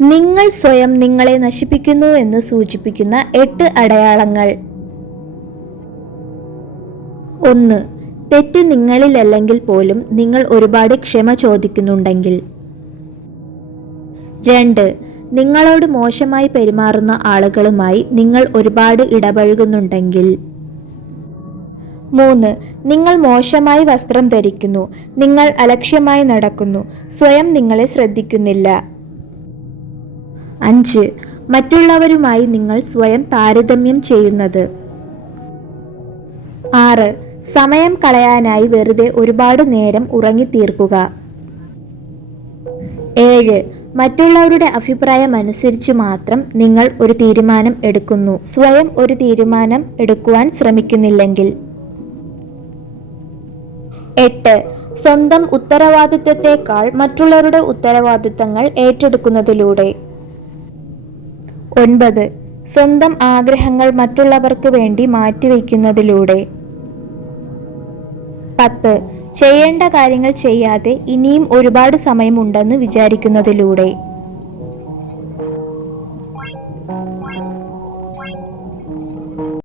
നിങ്ങൾ സ്വയം നിങ്ങളെ നശിപ്പിക്കുന്നു എന്ന് സൂചിപ്പിക്കുന്ന എട്ട് അടയാളങ്ങൾ. ഒന്ന് തെറ്റ് നിങ്ങളിലല്ലെങ്കിൽ പോലും നിങ്ങൾ ഒരുപാട് ക്ഷമ ചോദിക്കുന്നുണ്ടെങ്കിൽ. രണ്ട് നിങ്ങളോട് മോശമായി പെരുമാറുന്ന ആളുകളുമായി നിങ്ങൾ ഒരുപാട് ഇടപഴകുന്നുണ്ടെങ്കിൽ. മൂന്ന് നിങ്ങൾ മോശമായി വസ്ത്രം ധരിക്കുന്നു നിങ്ങൾ അലക്ഷ്യമായി നടക്കുന്നു സ്വയം നിങ്ങളെ ശ്രദ്ധിക്കുന്നില്ല. അഞ്ച്. മറ്റുള്ളവരുമായി നിങ്ങൾ സ്വയം താരതമ്യം ചെയ്യുന്നത്. ആറ്. സമയം കളയാനായി വെറുതെ ഒരുപാട് നേരം ഉറങ്ങിത്തീർക്കുക. ഏഴ്. മറ്റുള്ളവരുടെ അഭിപ്രായം അനുസരിച്ച് മാത്രം നിങ്ങൾ ഒരു തീരുമാനം എടുക്കുന്നു. സ്വയം ഒരു തീരുമാനം എടുക്കുവാൻ ശ്രമിക്കുന്നില്ലെങ്കിൽ. എട്ട്. സ്വന്തം ഉത്തരവാദിത്തത്തെക്കാൾ മറ്റുള്ളവരുടെ ഉത്തരവാദിത്തങ്ങൾ ഏറ്റെടുക്കുന്നതിലൂടെ. ഒൻപത്. സ്വന്തം ആഗ്രഹങ്ങൾ മറ്റുള്ളവർക്ക് വേണ്ടി മാറ്റിവെക്കുന്നതിലൂടെ പത്ത്. ചെയ്യേണ്ട കാര്യങ്ങൾ ചെയ്യാതെ ഇനിയും ഒരുപാട് സമയമുണ്ടെന്ന് വിചാരിക്കുന്നതിലൂടെ.